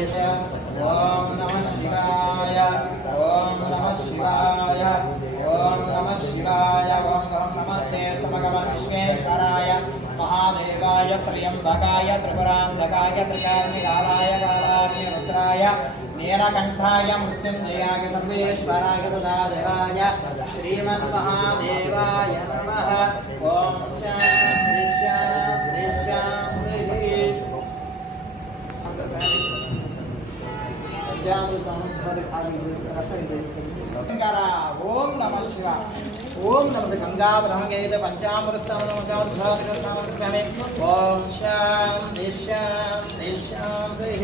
ओम नमः शिवाय ओम नमः शिवाय ओम नमः शिवाय ओम नमस्ते भगवान् विश्वेश्वराय महादेवाय त्र्यंबकाय त्रिपुरांधकाय त्रिकाग्निकालाय कालाग्निरुद्राय नीलकंठाय मृत्युंजयाय सर्वेश्वराय तदादेवाय श्रीमन्महादेवाय नमः। ओम शांति शांति शांति। ओम नमः शिवाय ओम नमः गंगाब्रह्मगेद पंचामृतस्नानं ओम शांति शांति शांति।